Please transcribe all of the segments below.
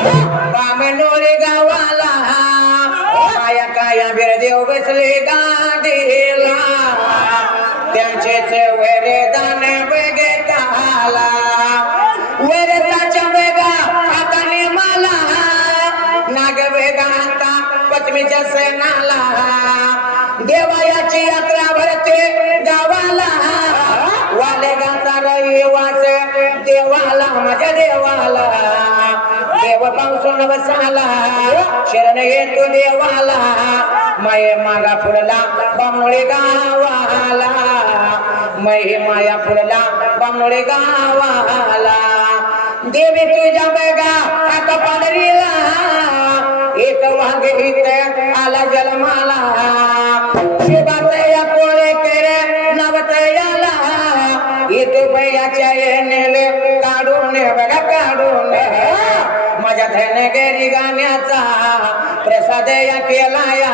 बामनोरी गावाला काया काया बिरदेव बसले गादीला त्यांचेच वरदान बघताला वरदाच्या बेगा आता नेमाला नाग बेगा आता पत्नीच्या सणाला देवायाची यात्रा भरते गावाला वालेगाचा रहिवास देवाला माझ्या देवाला देव पावसून बसाला शरण येतो देवाला माये मागा फुलला बामणोळी गावाला माये माया फुलला बामणोळी गावाला देवी तुझ्या बेगा आता पाडरीला एक वाघ इथे आला जन्माला शिवाच या कोळे केरे नवत याला इथे बयाच्या नेले काढून बघा काढून माझ्या धनगरी गाण्याचा प्रसाद या केला या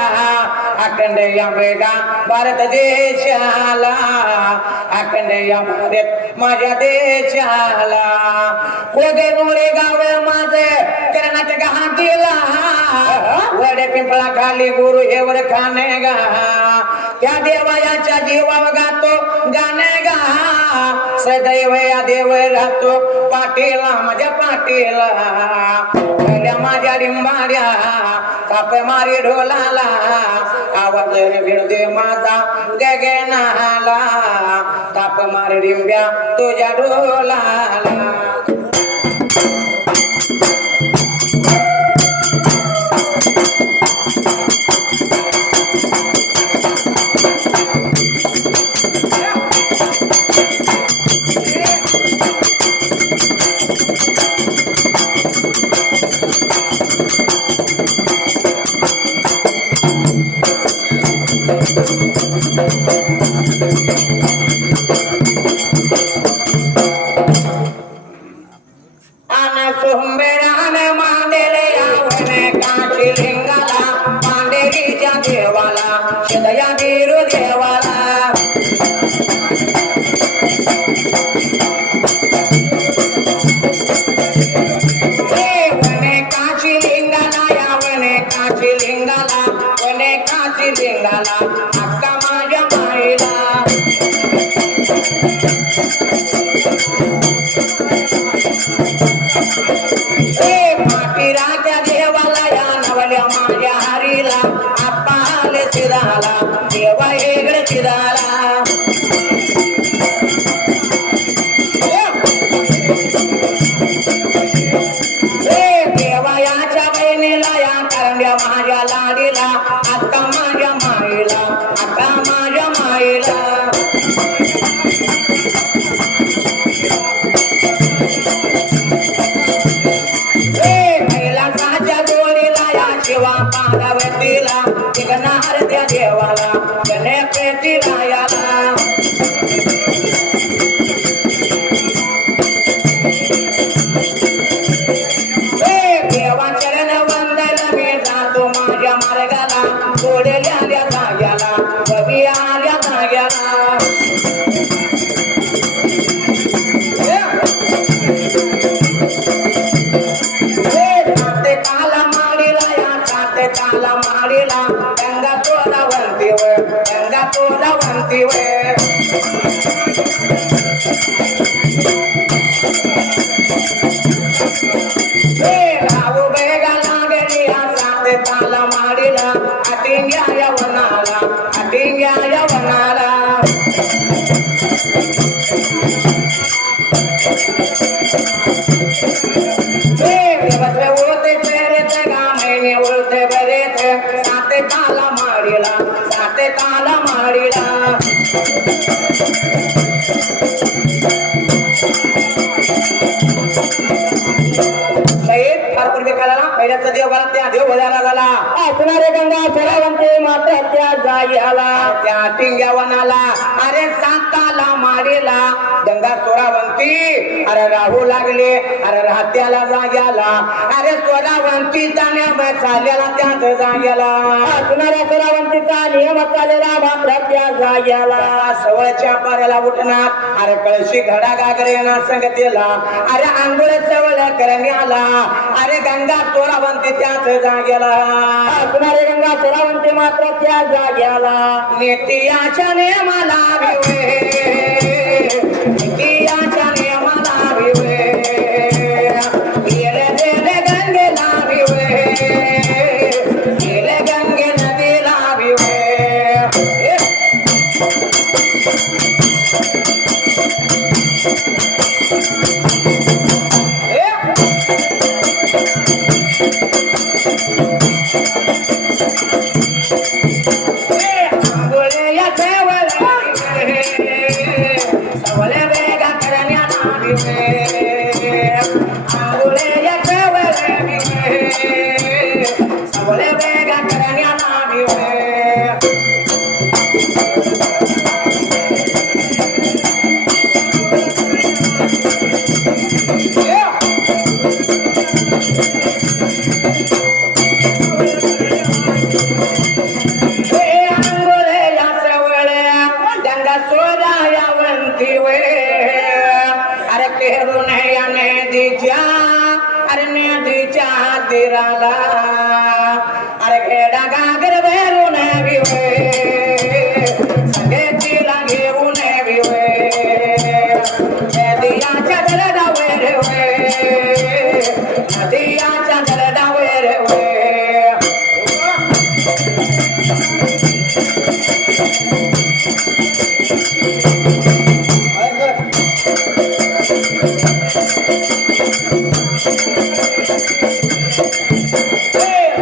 अखंड या बेगा भारत देशाला अखंड या भारत माझ्या देशाला कोगे नोळे गाव माझे कर्नाटक हातीला वडे पिंपळा खाली गुरु एवढ खाणे गा त्या देवायाच्या जीवाव गातो गाणे गा सदैव या देव राहतो पाटीला माझ्या पाटीला पहिल्या माझ्या डिंबाड्या काप मारी ढोलाला आवाज भिडते माझा गगनाला काप मारी डिंब्या तुझ्या ढोलाला अरे साताला माडीला गंगा सोरावंती अरे राहू लागले अरे राहत्याला जाग्याला अरे सोरावंती जाण्या चालल्याला त्याच जाग्याला असणाऱ्या सोरावंतीचा नियम चाललेला मात्र त्या जाग्याला सवळच्या पाऱ्याला उठणार अरे कळशी घडा गागरे ना संगतीला अरे आंघोळ सवळ करण्याला अरे गंगा चोरावंती त्याच जाग्याला असणारे गंगा चोरावंती मात्र त्या जाग्याला नित्याच्या नियमाला भिवे नित्याच्या नियमाला भिवे गेले गेले गंगेला भिवे गेले गंगे नदीला भिवे अरे खेडा गागर भरून भिवे संगेतीला घेऊन भिवे नदियाच्या दरडावर वे नदियाच्या दरडावर वे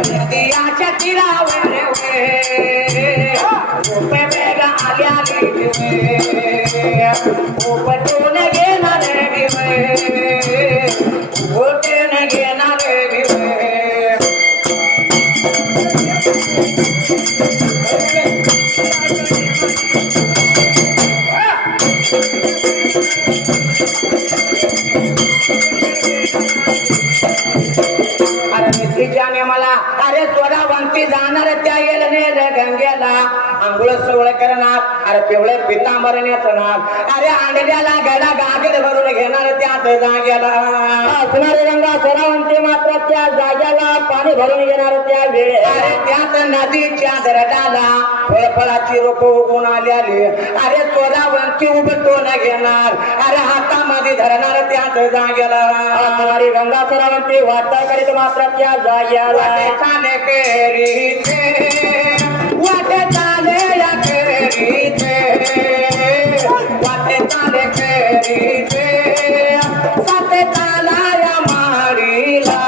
नदियाच्या तीरावर वे वेगा आल्या उपटून घेणार भिवे उपटून घेणार भिवे मला अरे चोरावंती जाणार त्या येलने गंगेला आंघोळ सवळ करणार अरे पिवळे पितांबर नेसणार अरे अंडल्याला गडा गागर भरून घेणार त्याच जाग्याला असणारे गंगा चोरावंती मात्र त्या जाग्याला पाणी भरून घेणार त्या वेळे अरे त्याच नदीच्या दरडाला फळफळाची रोप उगून आल्याली अरे चोरावंती उभटून घेणार अरे हातामध्ये धरणार त्याच जाग्याला असणारी गंगा चोरावंती वाटा करीत मात्र त्या जाग्याला वाटे चाले केरीचे वाटे चाले या केरीचे वाटे चाले केरीचे साते चाला या माडीला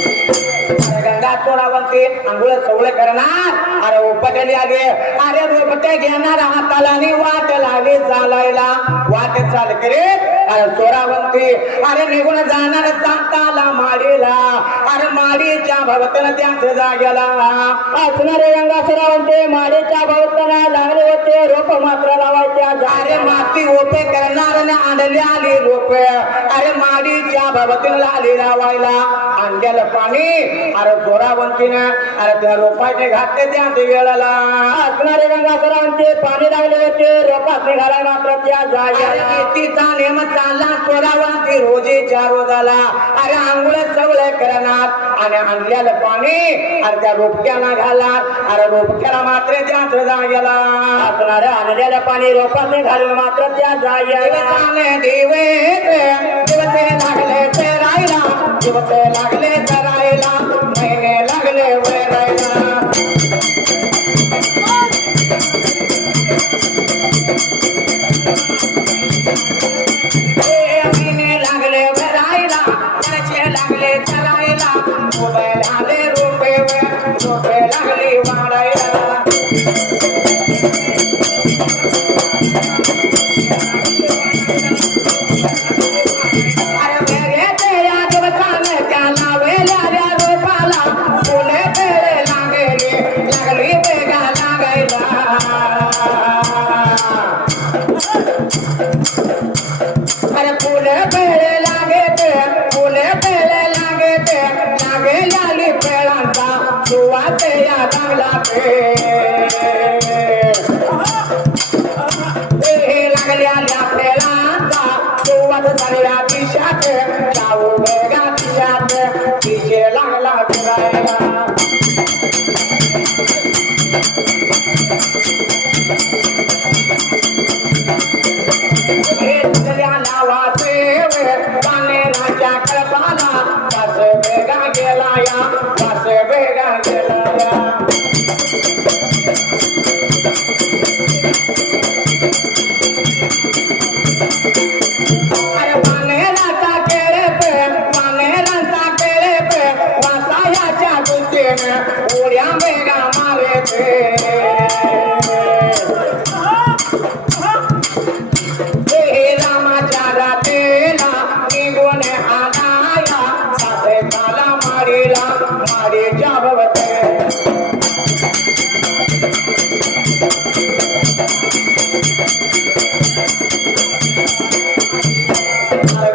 गंगा चोरावरती आंघोळ सवळ करणार अरे उपटली आगे अरे रोपटे घेणार हाताला आणि वाट लागली चालायला वाट चाल करीत अरे चोरावरती अरे निघून जाणार चालताला माडीला अरे माडीच्या भवतन त्यांचं जागेला असणारे गंगा चोरावंते माडीच्या भवताना लागले होते रोप मात्र लावायच्या अरे माती ओपे करणार आणि आणली आली रोप अरे माडीच्या भवतीला आली लावायला आणलेलं पाणी अरे चोरावंतीनं अरे त्या रोपाचे घातले त्या वेळाला असणारे गंगा चोरावंते पाणी लागले होते रोपात निघाला मात्र त्या जागेला तिचा नेम चालला चोरावंती रोजीच्या रोजाला अरे आंघोळ सवळ करणार आणि आणलेलं पाणी अरे त्या रोपट्याला घालणार अरे रोपट्याला मात्र त्याच जागेला असणारे आणलेलं पाणी रोपात घालून मात्र त्या जागेला दिवस लागले पेरायला दिवस लागले करायला महिने लागले वरायला महिने लागले वरायला वर्षे लागले करायला उभे झाले रोपे रोपे लागली वाढायला लागला पाण्याच्या कळपाला वास वेगा गेला या वास वेगा गेला अरे पाण्याचा केळे पे पाण्याचा केळे पे वासायाच्या गुंतीने उड्या वेगा मारे रामाच्या रातेला निघून आणाया साथे काला माडीला माडीच्या भवते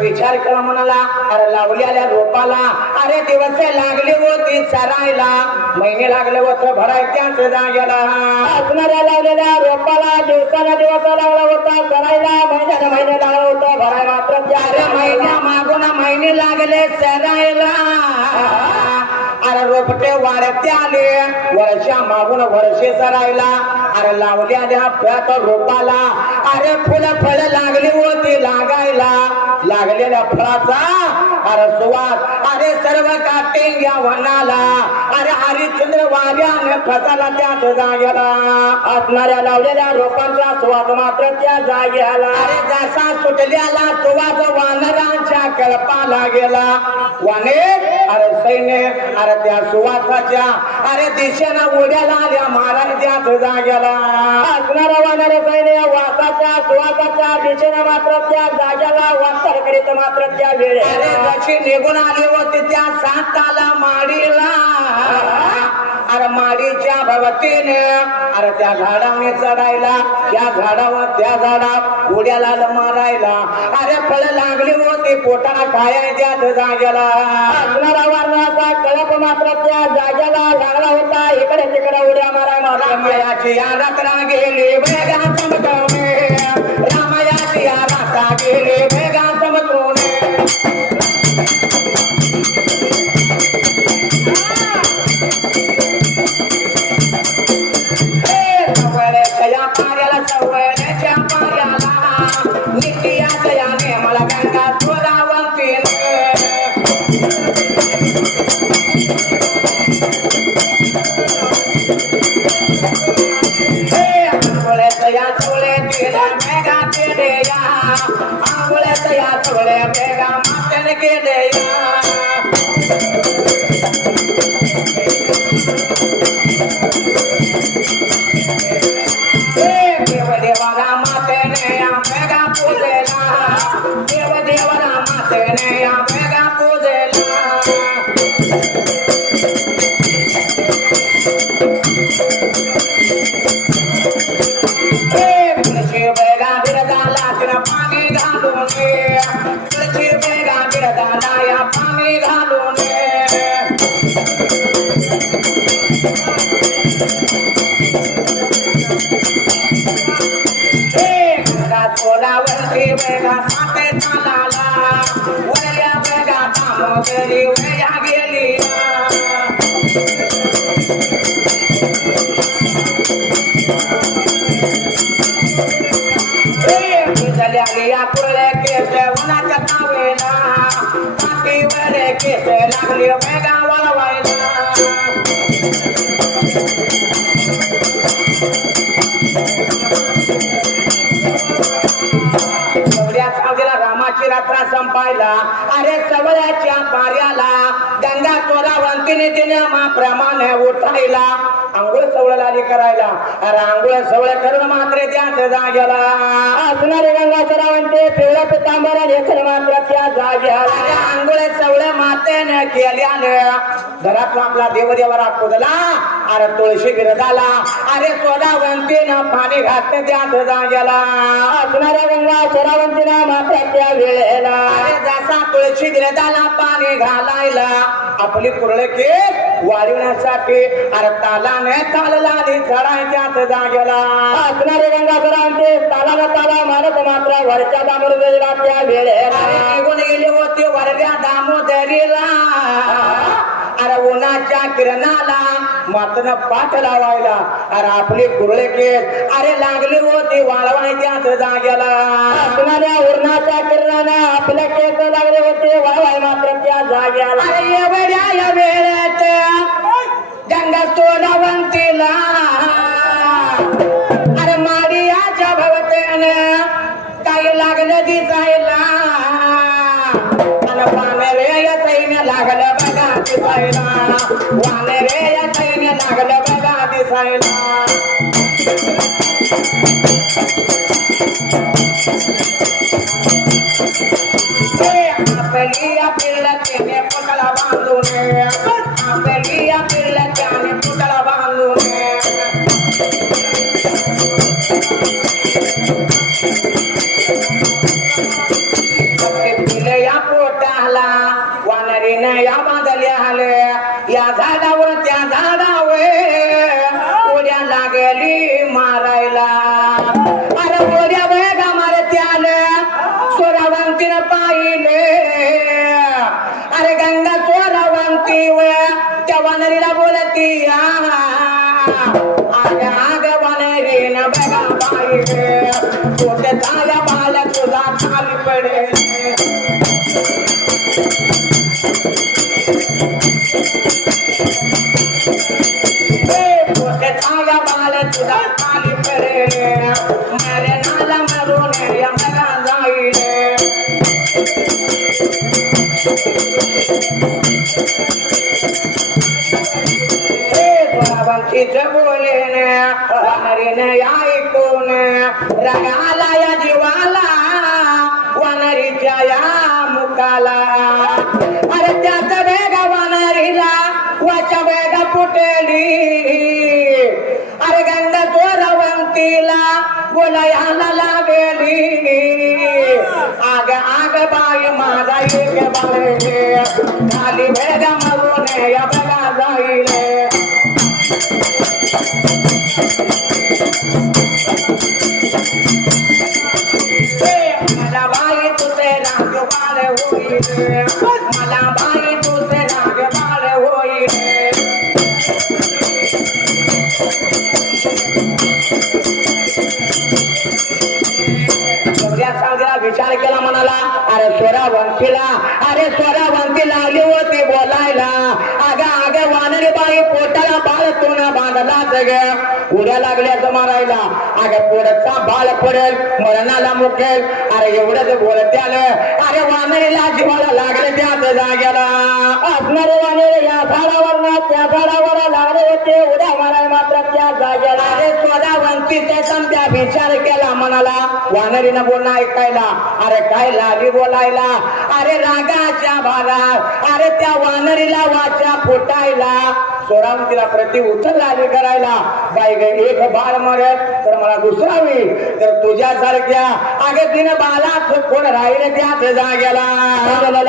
विचार करा म्हणाला अरे लावलेल्या रोपाला अरे दिवस लागले होती चरायला महिने लागले होते भरायच्याच जागेला असणाऱ्या लावलेल्या रोपाला दिवसाला दिवस लागला होता चरायला महिन्याला महिने लागला होता भराय मात्र अरे महिन्या मागून महिने लागले चरायला अरे रोपटे वाढते आले वर्षा मागून वर्षे चरायला अरे लावलेल्या फ्यात रोपाला अरे फुलं फळ लागली होती लागायला लागलेल्या फळाचा अरे सुवास अरे सर्व काटेंग्या वनाला अरे हरिश्चंद्र वाऱ्याने फसाला त्याच जागेला असणाऱ्या लावलेल्या रोपांचा सुवास मात्र त्या जागेला अरे जसा सुटल्याला सुवास वानरांच्या कळपाला गेला वाने अरे सैन्य अरे त्या सुवासाच्या अरे दिशेनं उड्याला आल्या महाराज त्याच जागेला असणाऱ्या वानर सैन्य वासाच्या सुवासाच्या दिशेने मात्र त्या जागेला वाटचाल करीत मात्र त्या वेळेस अरे जशी निघून आली होती त्या साताला माडीला अरे माडीच्या भवतीने अरे त्या झाडाने चढायला त्या झाडावर त्या झाडा उड्याला मारायला अरे फळ लागली होती पोटाला खाया त्याच जागेला असणारा वारणाचा कळप मात्र त्या जागेला लागला होता इकडे तिकडे उड्या माराय मारा रामायाची या रात्रा गेली वेगा चमकवणे रामायाची या रात्रा गेली वेगा चमकवणे सवळ्याच्या पाऱ्याला सवळ्याच्या पाऱ्याला नित्याच्या याने मला गंगा चोरावंतीने सवळ्याच्या केल्या मेघा केले या आंघोळ्यात या सगळ्या मेघा मातेने केले या देवदेवाला मातेने या मेघा पूजेला देवदेवाला मातेने या मेघा पूजेला तुळशी बेगा बिरदाला तिला पाणी घालून तुळशी बेगा बिरदाला या पाणी घालून सोलावरती बेगा साते चालाला वया बेगा दामोदरी वया गेली या कुरळे केस उन्हाच्या तावेला पाठीवर केस लागली वेगा वळवायला एवढ्या सावलीला रामाची रात्र संपायला अरे सवळ्याच्या पाऱ्याला गंगा चोरावंतीने नियमाप्रमाणे उठायला आंघोळ सवळ लाली करायला अरे आंघोळ सवळ करून मात्र त्याच जाग्याला असणारे गंगा चोरावंती पिवळा पितांबरा लेखन मात्र त्या जाग्याला आंघोळ सवळ मातेने केल्यानं घरातला आपला देवदेवरा खोदला अरे तुळशी बिरदाला अरे चोरावंतीनं पाणी घातलं त्याच जाग्याला असणाऱ्या गंगा चोरावंतीनं मात्र त्या वेळेला जसा तुळशी बिरदाला पाणी घालायला आपली कुरळे केस वाढवण्यासाठी अरे तालाने तालला चढायच्याच जागेला असणारे गंगा चोरावंती तालाला ताला मारत मात्र वरच्या दामोदरीला त्या वेळेला निघून गेले होते वरच्या दामोदरीला अरे उन्हाच्या किरणाला मातन पाठ लावायला अरे आपली कुरळे केस अरे लागली होती वाळवायच्याच जागेला असणाऱ्या उन्हाच्या किरणानं आपल्या केस लागले होते वाळवाय मात्र त्या जाग्याला अरे एवढ्या वेळेत गंगा चोरावंतीला अरे माडियाच्या भवतेने काही लागलं दिसायला आणि वानरे या सैन्य लागलं बघा दिसायला वानरे या सैन्य लागलं बघा दिसायला आपली आपल्याला त्याने पुतळा बांधून आपली आपल्याला त्याने पुतळा बांधून या पोटाला वानरीने या बांधल्या आले या झाडावर त्या झाडावर उड्या लागली मारायला अरे उड्या वेगा मारत्या चोरावंतीनं पाहिले अरे गंगा चोरावंती व त्या वानरीला बोलती आग आग वानरीनं बघा पाहिले पोट झाल्या बाल तुझा खाली पडे पोट झाल्या बाल तुझा खाली पडे मारे नाला मारून या बघा जाईल बोले वानरीने ऐकून रगाला या जीवाला वानरीच्या या मुखाला अरे त्याचा वेगा वानरीला वाच्या वेगा फुटली अरे गंगा चोरावंतीला बोलायला लागली आग आग बाई माझा एक बाई खाली वेगा मारून या बघा जाईल मला बाई तुझे राग बाळ होईल मला बाई तुझे राग बाळ होईल विचार केला म्हणाला अरे चोरावंतीला अरे चोरावंती लागली होती बोलायला आगा आगा वानरी बाई पोटाला बाळ तोंड बांधला सगळं उड्या लागल्याचं मारायला अगं पोरचा बाळ पडेल मरणाला मुकेल अरे एवढंच बोलते आलं अरे वानरीला जीवाला लागले त्याच जाग्याला असणारे वानरे या झाडावर ना त्या झाडावर लागले होते उड्या माराय मात्र त्या जाग्याला अरे स्वरावंतीचा समजा विचार केला मनाला वानरीनं बोलणं ऐकायला अरे काय लाली बोलायला अरे रागाच्या भारात अरे त्या वानरीला वाचा फुटायला स्वरावंतीला प्रति उचल लाली करायला बाई ग एक बाळ मरत तर मला दुसरा होईल तर तुझ्यासारख्या अगे तिनं बालात कोण राहिले त्याच जाग्याला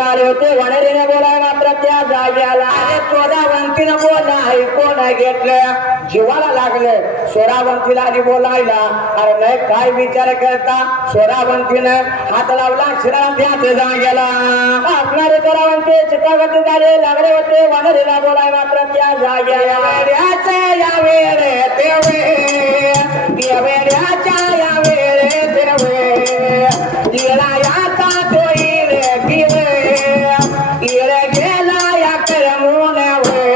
आले होते वानरीने बोलाय मात्र त्या जाग्याला अरे स्वरावंतीनं बोलणं ऐकून घेतलं जीवाला लागलं स्वरावंतीला आधी बोलायला अरे नाही काय विचार करता स्वरावंतीनं हात लावला शिराला त्याच जाग्याला असणारे स्वरावंती चित्रागती झाले लागले होते वानरीला बोलाय मात्र त्या जाग्याला वेड्याच्या या वेळे तेवे या वेड्याच्या या वेळे तेवे येला याचा तो येईल किवे येळ गेला या करमून वे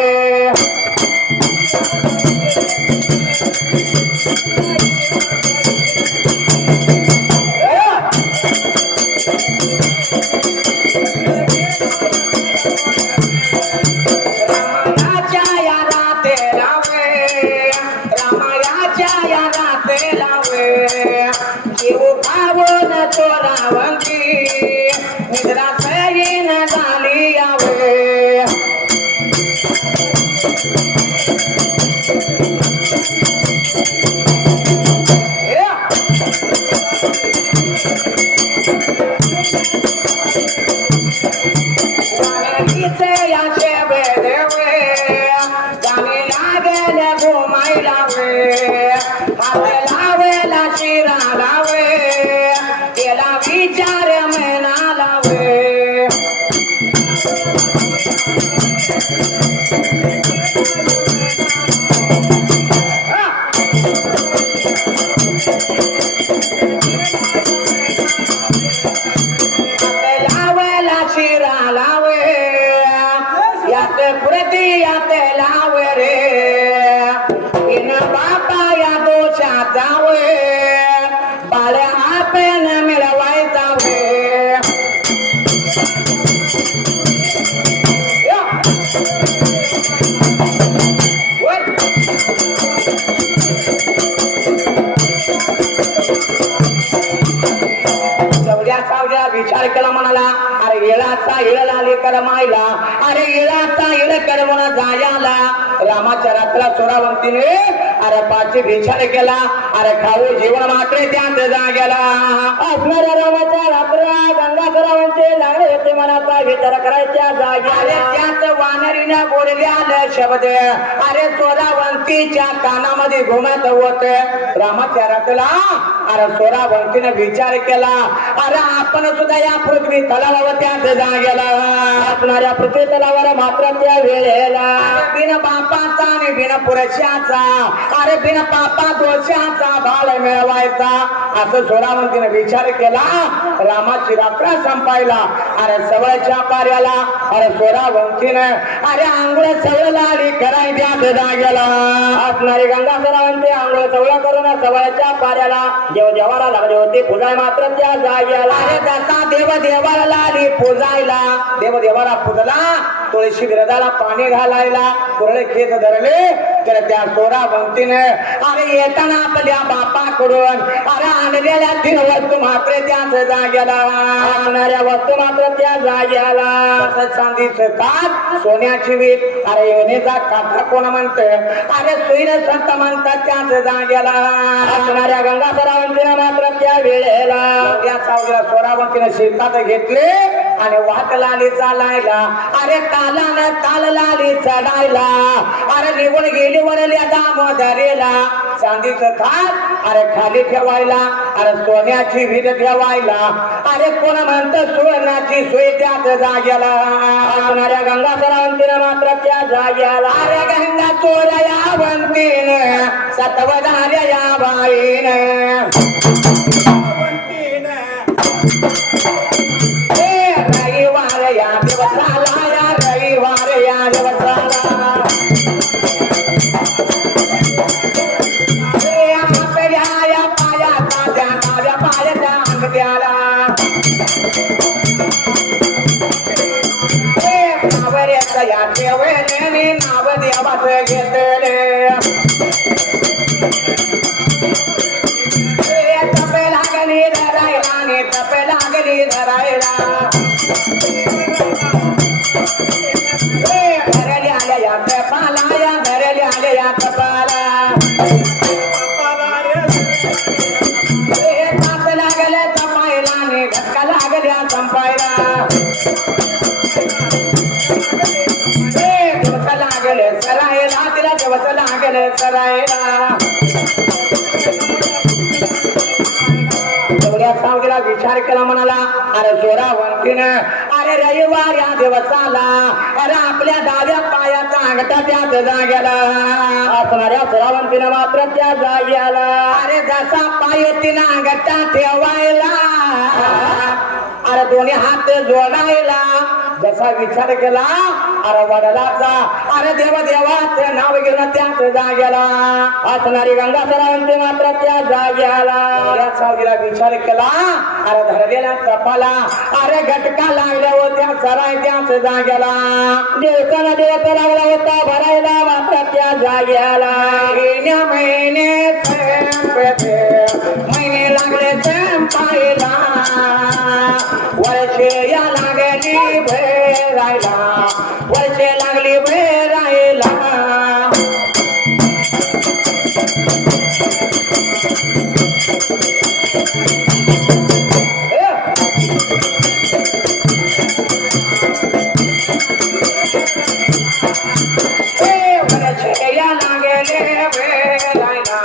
रामायाच्या या राते लावे रामायाच्या या राते लावे जीव भावून चोरावंती निद्रा सैन झाली यावे वानरीचे याचे बेदेवे गाणी लागेल घुमायला वे हात लावेला शिरा लावे केला विचार मेना लावे लावेला शिरा लावे यात प्रति यात लावे रे इन बापा या दोषा जावे बाळ्या आपण मिळवायचा वे सावल्या विचार केला म्हणाला अरे येळाचा येळ आले कर मायला अरे येळाचा येळ कर म्हणा जायाला रामाच्या रात्रा सोरावंतीने अरे पाची विचार केला अरे खाऊ जीवन मात्र त्यात जाग्याला असणाऱ्या रामाच्या रात्रा गंगा सोरावंती लागले होते मनाचा विचार करायच्या अरे जाग्याला त्याच वानरीने बोलल्या शब्द अरे सोरावंतीच्या कानामध्ये घुमत होत रामाच्या रात्रीला अरे सोरावंतीने विचार केला अरे आपण सुद्धा या पृथ्वी तलावावर त्याच जागेला असणाऱ्या पृथ्वी तलावावर मात्र त्या वेळेला बिन बापाचा आणि बिन पुरुषाचा अरे बिन पापा दोषाचा बाळ मिळवायचा असं सोरावंतीने विचार केला रामाची रात्र संपायला अरे सवयच्या पाऱ्याला अरे सोरावंतीने अरे आंघोळ सवयला आणि कराय त्याच जागेला असणारी गंगा सोरावंती आंघोळ सवळा करून सवळ्याच्या पाऱ्याला देव देवाला लागले होते पूजाय मात्र त्या जाग्याला अरे जसा देव देवाला लागली पूजायला देव देवाला पूजला तुळशी विरदाला पाणी घालायला कुरळे खेत धरले तर त्या सोरावंतीने अरे येताना आपल्या बापाकडून अरे आणलेल्या 3 वस्तू मात्र त्याच जाग्याला असणाऱ्या वस्तू मात्र त्या जाग्याला तसंच चांदीचं ताट सोन्याची वीट अरे येणेचा काठा कोण म्हणत अरे सोयीन संत म्हणतात त्याच जाग्याला असणाऱ्या गंगा सोरावंतीने मात्र त्या वेळेला त्या सावलीला सोरावंतीने शेतात घेतले आणि वाट लाली चालायला अरे तालानं ताल लाली चढायला अरे निघून गेली वरल्या दामोदरेला चांदीचं थाट अरे खाली ठेवायला अरे सोन्याची वीट ठेवायला अरे कोण म्हणत सुवर्णाची सोय त्याच जाग्याला असणाऱ्या गंगा सोरावंतीने मात्र त्या जाग्याला अरे गंगा चोरया वंतीन सत्वधार्या या बाईन रविवार या दिवसाला या रविवार या दिवसाला त्याला नावऱ्याचा या ठेवले नाव देवाच घेतले तपे लागली धरायला ने तपे लागली धरायला घरले आल्या या तपाला या घरले आल्या या तपाला ताप लागले तपायला ने घटका लागल्या संपायला देवच लागले सरायला तिला देवच लागले सरायला सावलीला विचार केला म्हणाला अरे जोरावंतीनं अरे रविवार या दिवसाला अरे आपल्या डाव्या पायाचा अंगठा त्याच जाग्याला असणाऱ्या जोरावंतीनं मात्र त्या जाग्याला अरे जसा पाय तिनं अंगठा ठेवायला अरे दोन्ही हात जोडायला जसा विचार केला अरे वडिलाचा अरे देवाचं नाव घेऊन त्याच जाग्याला असणारी गंगा सरावंती मात्र त्या जाग्याला सावलीला विचार केला अरे धरलेल्या तपाला अरे घटका लागल्या होत्या सराय त्याच जाग्याला देवताना देवता लागला होता भरायला मात्र त्या जाग्याला महिने लागले संपायला वर्षे या लागली भेरायला वर्षे लागली भेरायला वर्षे या लागले भेरायला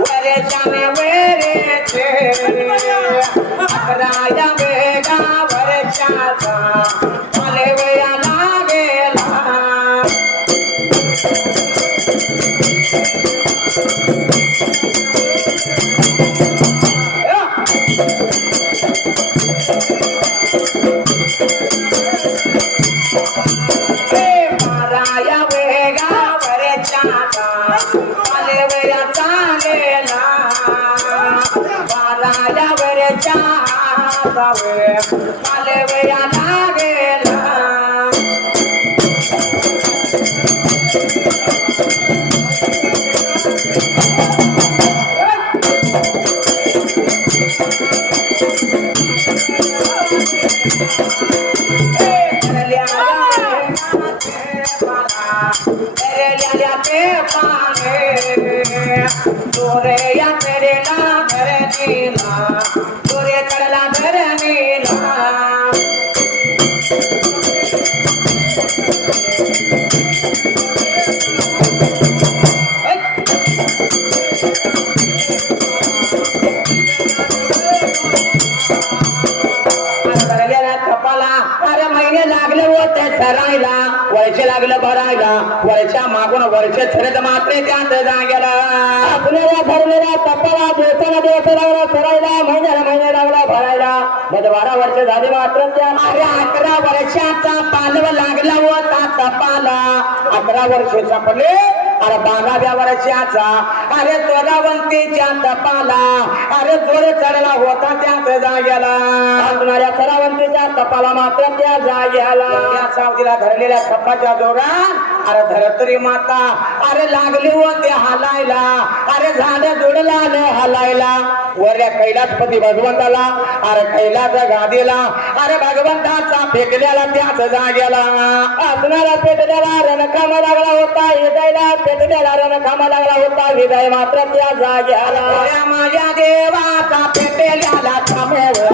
वर्षाने वेरेचे अकराया वेगा वर्षाचा मला वेया लागेला माराया वेगा वर्षाचा मला वेया चालेला माराया वर्षाचा मला वेया लागेला चोरे या पेरेला धरणीला चोरे चढला धरणीला अरे महिने लागले होते सरायला वर्ष लागलं भरायला वर्षा मागून वर्ष छरत मात्र त्यात जागेला आपल्याला धरलेला तपाला दिवसाला दिवस लागला सरायला महिने लागला भरायला 12 वर्ष झाली मात्र त्या अरे 11 वर्षाचा पालव लागला होता तपाला 11 वर्ष संपले अरे 12व्या वर्षाचा अरे चोरावंतीच्या तपाला अरे जोर चढला होता त्याच जाग्याला असणाऱ्या चोरावंतीच्या तपाला मात्र त्या जाग्याला सावलीला धरलेल्या तपाच्या जोरात अरे धरतरी माता अरे लागली होते हालायला अरे झालं जोडला न हालायला वरल्या कैलासपती भगवंताला अरे कैलास गादीला अरे भगवंताचा फेकल्याला त्याच जाग्याला असणारा पेटल्याला रणकामा लागला होता हिदायला पेटल्याला रणकामा लागला होता हिदाय मात्र त्या जाग्याला माझ्या देवाचा पेटल्याला थांबव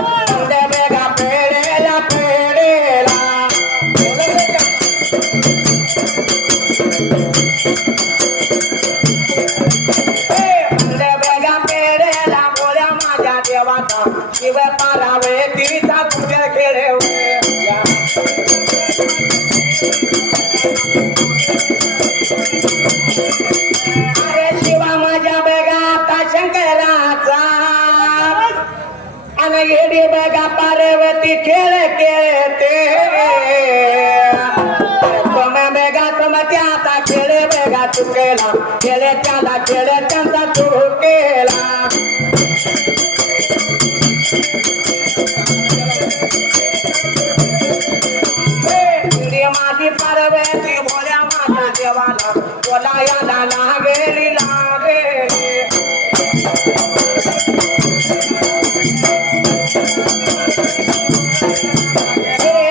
बेगा पेडेला पेडेला बेगा पेडेला बोल्या माझ्या देवाचा शिव पारावे तिचा तुझ्या खेळे अरे शिवा माझ्या बेगा शंकराचा आणि येडी बेगा पार्वती खेळ खेळते सोम्या बेगा समत्याचा खेळ बेगा चुकेला खेळ त्याला खेळ त्यांचा चुकेला माझी पार्वती भोल्या माझ्या देवाला बोलायला लागेली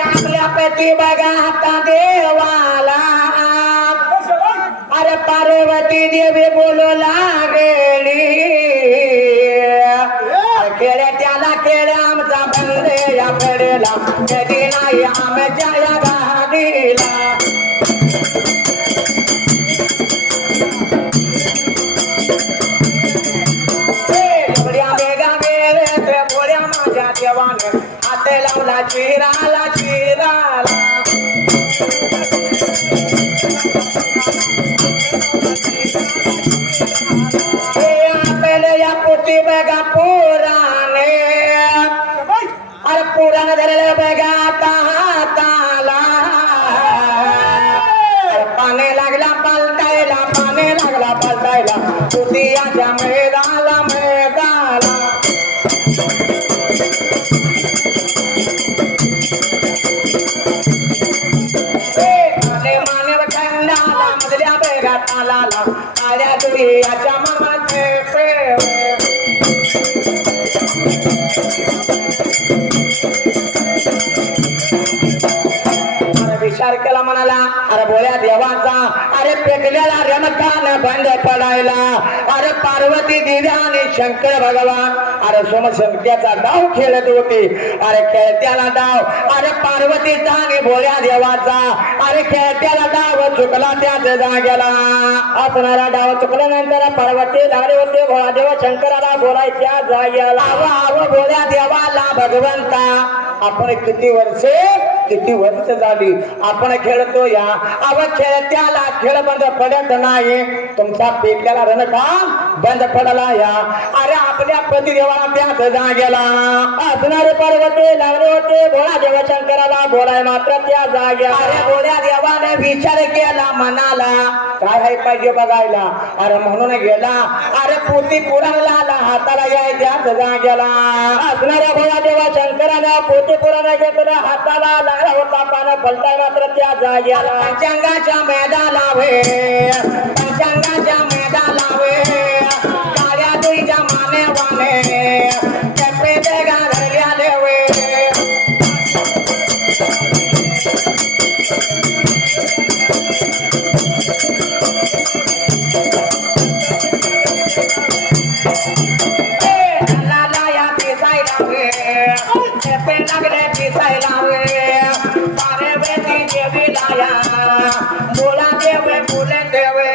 आपल्या पती बघा आता देवाला अरे पार्वती देवी बोलू लागेली खेड्या त्याला खेड्या आमचा बंदे या कडेला कधी नाही आमच्या या गाडीला माझ्या देवाने हात लावला चिराला चिराला आपले या पोटी बघा पुराणे अरे पुराण धरले बघा हाताला पाने लागला पालटायला पाने लागला पालटायला पोटियाच्या मैदाला मैदाला मधल्या बेगात आला काळ्या दुनियाच्या मामाचे प्रेम विचार केला म्हणाला अरे बोल्या देवाचा अरे पेटलेला रमकान बंद पडायला अरे पार्वती देवी आणि शंकर भगवान अरे सोमशंक्याचा डाव खेळत होते अरे खेळत्याला डाव अरे पार्वतीचा आणि भोळ्या देवाचा अरे खेळत्याला डाव चुकला त्याच जागेला असणारा डाव चुकल्यानंतर पार्वती लागले होते भोळा देव शंकराला बोलायच्या जागेला आव भोळ्या देवाला भगवंता आपण किती वर्ष झाली आपण खेळतो या अव खेळत्याला खेळ बंद पडत नाही तुमचा पेटल्याला रणकाम बंद पडला या अरे आपल्या पतिदेवाला त्याच जागेला असणारे पार्वती लागले होते भोळा देव शंकराला बोलाय मात्र त्या जागेला अरे भोळ्या देवाने विचार केला मनाला काय आहे पाहिजे बघायला अरे म्हणून गेला अरे पोती पुराणला हाताला याय त्याच जागेला असणाऱ्या भोळा देवा शंकराने पोती पुराण घेतलं हाताला लागला होता पानं पलटाय मात्र त्या जागेला पंचांगाच्या मैदाला पंचांगाच्या मैदाला काळ्या दुईच्या माने वाने चपे देगा घरल्या देवे लाया पिसायला चपे लागले पिसायला सारे बेटी देवी लाया बोला देवे बोले देवे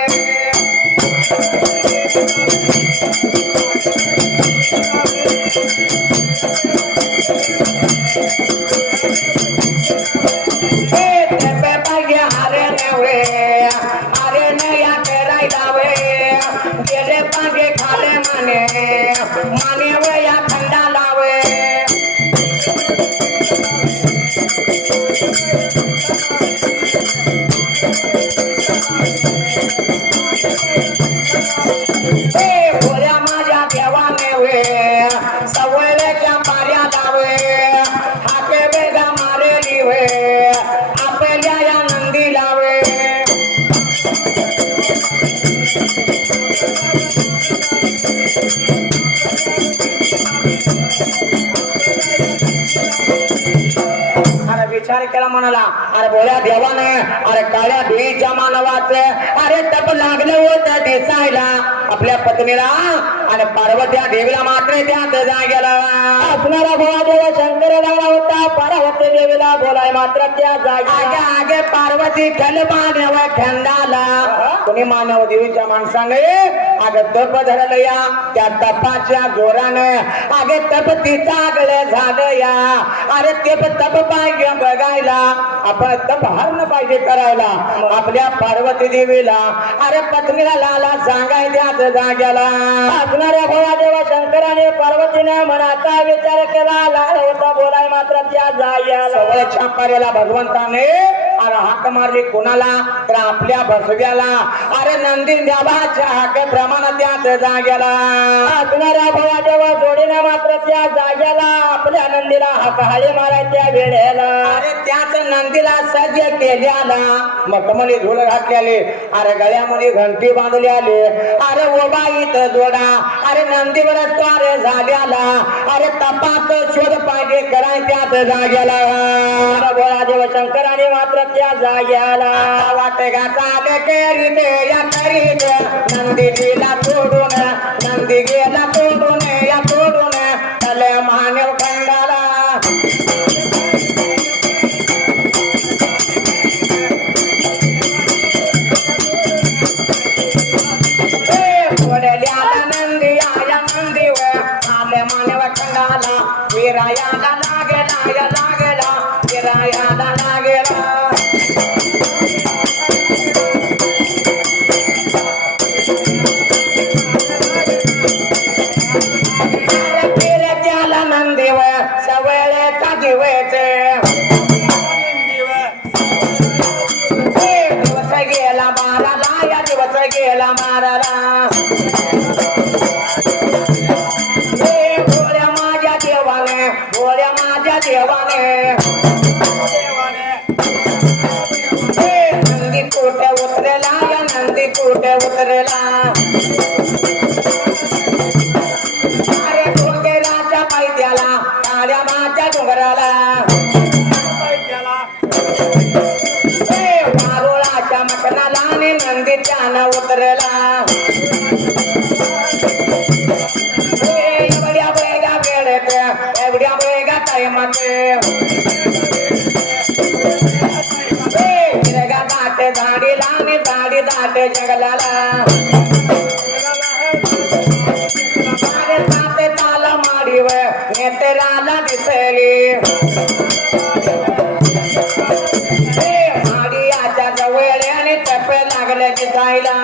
पाहिजे हरे नेवे हरे ने या करायला वे गेले पाहिजे खाले माने वे या थंडा लावे भोल्या माझ्या देवाने वे सवयच्या पाऱ्या लावे हाके बेगा मारेली वे आपल्या या नंदी लावे अरे विचार केला म्हणाला अरे भोळ्या देवाने अरे काळ्या देवीच्या मानवाचे अरे तप लागलं होतं दिसायला आपल्या पत्नीला आणि पार्वत्या देवीला मात्र त्याच जागेला असणारा भोळा देव शंकर लागला होता पार्वती देवीला बोलाय मात्र त्या जागेला आगे पार्वती खंड मानव खंडाला कोणी मानव देवीच्या माणसाने अगं तप धरलं या त्या तपाच्या जोराने अगे तप तिचा गळे झालं या अरे ते तप पाहिजे बघायला आपण तप हरण पाहिजे करायला आपल्या पार्वती देवीला अरे पत्नीला लाला सांगाय त्याच जाग्याला असणाऱ्या भोळा देवा शंकराने पार्वतीने मनाचा विचार केला लाल होता बोलाय मात्र त्या जाग्याला सवयच्या कार्याला भगवंताने हाक मारली कोणाला तर आपल्या बसव्याला अरे नंदी देवाच्या हाक प्रमाण त्याच जाग्याला असणाऱ्या भवा देवा जोडीने मात्र त्या जाग्याला आपल्या नंदीला हाकहाळी मारायच्या वेळेला अरे त्याच नंदीला सज्ज केल्याला मखमली झोल घातलेले अरे गळ्यामध्ये घंटी बांधली आले अरे ओबा इथं जोडा अरे नंदीवर स्वार झाल्याला अरे तपास शोध पाहिजे कराय त्याच जाग्याला भोळा देव शंकराने मात्र त्या जाग्याला वाटे गाता करीत या करीत नंदी गेला सोडून नंदी गेला सोडून या सोडून तले मानव खंडाला नंदी आया नंदी आले मानव खंडाला विरायाला लागेला या लागेला विरायाला लागेला नंदीव सवळेचा दिवचे दिवस गेला माराला या दिवस गेला माराला भोळ्या माझ्या देवाने भोळ्या माझ्या देवाने नंदी कुठे उतरेला या नंदी कुठे उतरेला अरे डोंगराच्या पायथ्याला काळ्या माझ्या डोंगराला वारुळाच्या मखनाला आणि नंदीच्या न उतरला एवढ्या वेगा वेळेत एवढ्या वेगा टायमाते हिरगा दाटे झाडीला आणि झाडी दाटे जंगलाला नेतराला दिसली माडियाच्या जवळ आणि टप्पे लागले दिसायला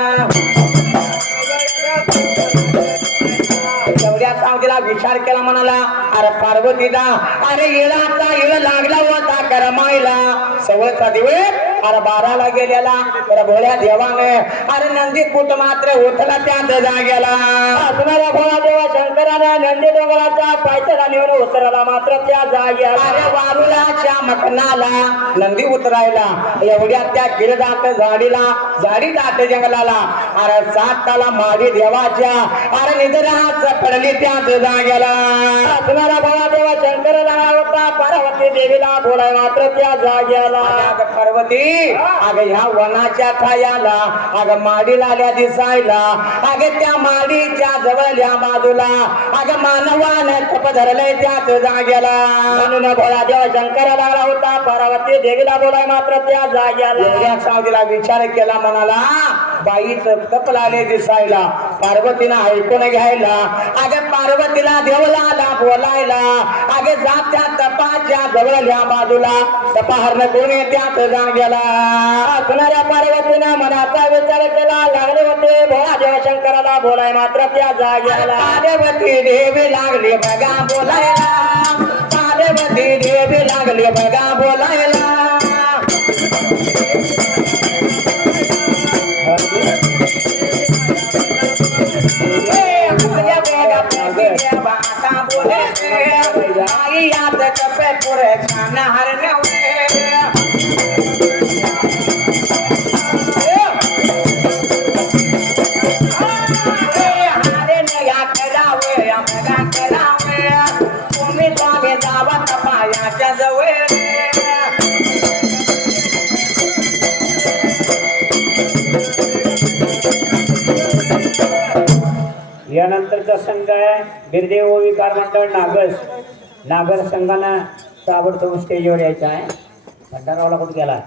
एवढ्या सावजीला विचार केला म्हणाला अरे पार्वतीला अरे इळाचा इळ लागला होता करमायला सवयचा दिवस अरे बाराला गेलेला तर भोळ्या देवाने अरे नंदी कुट मात्र उठला त्याच जाग्याला असणाऱ्या भोळा देवा शंकराने नंदी डोंगराच्या पायथ्याला नेऊन उतरला मात्र त्या जाग्याला अरे वारुळाच्या मखनाला नंदी उतरायला एवढ्या त्या किरदाट झाडीला झाडी दाट जंगलाला अरे सात ताला माडी देवाच्या अरे निद्राच पडली त्याच जाग्याला असणारा भोळा देवा शंकराला होता पार्वती देवीला बोलाय मात्र त्या जाग्याला पार्वती अग ह्या वनाच्या ठायाला अग माडीला आल्या दिसायला अग त्या माडीच्या जवळल्या बाजूला अग मानवाने तप धरलंय त्याच जाग्याला म्हणून भोळा देवा शंकराला होता पार्वती देवीला बोलाय मात्र त्या जाग्याला सावजीला विचार केला म्हणाला बाईच तप लाले दिसायला पार्वतीनं ऐकून घ्यायला अग पार्वतीला देवला बोलायला अग जात्या तपाच्या जवळल्या बाजूला तपाहरण कोण त्याच जाग्याला असणाऱ्या पार्वतीनं मनाचा विचार केला लागले होते भोळा देवा शंकराला बोलाय मात्र त्या जाग्याला पार्वती देवी लागली बघा बोलायला पार्वती देवी लागली बघा बोलायला पुरे छान हरणे तुम्ही जावे जावा तपायाच्या जवळ यानंतरचा संघ आहे बिरदेव विकार मंडळ नागर संघानं ताबडतोब स्टेजवर यायचा आहे भंडारावाला कुठे गेला